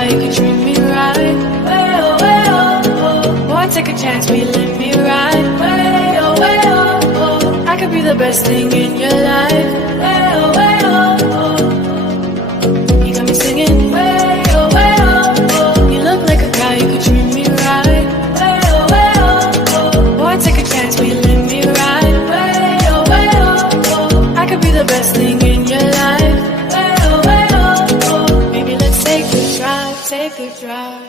guy who could treat me right. Way oh, way oh, oh. Boy, take a chance, will you let me ride? Way oh, way oh, oh. I could be the best thing in your life. Way oh, way oh, oh. You got me singing. Way oh, way oh, oh. You look like a guy who could treat me right. Way oh, oh. Boy, take a chance, will you let me ride? Way oh, I could be the best thing in your life. Way oh, maybe let's take a drive, take a drive.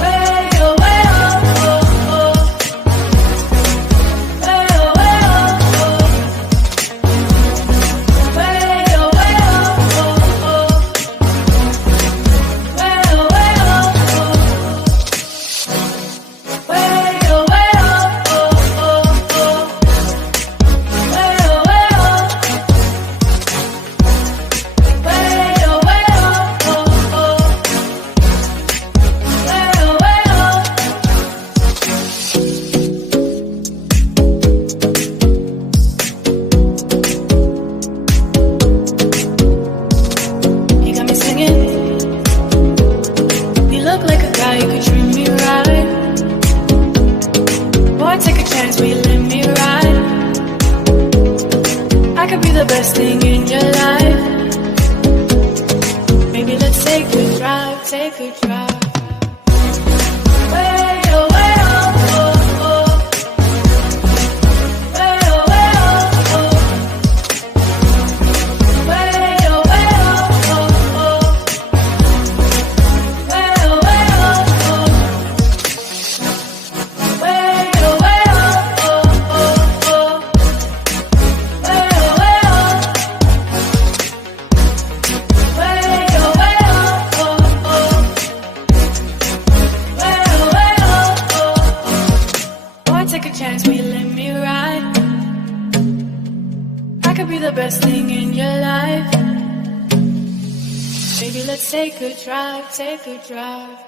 Way oh, way oh, way oh. Way oh, way oh, way oh, way oh. Way oh, way you could treat me right. Boy, take a chance, will you let me ride? I could be the best thing in your life. Maybe let's take a drive, take a drive. Way oh, way oh, oh. Way oh, way oh, oh. Way oh, way oh, oh. Way oh, way oh, oh. Way oh, way oh, oh. Way oh, way oh. Way oh, way oh, oh. Way oh, way oh. Boy, take a chance, will you let me ride? I could be the best thing in your life. Baby, let's take a drive, take a drive.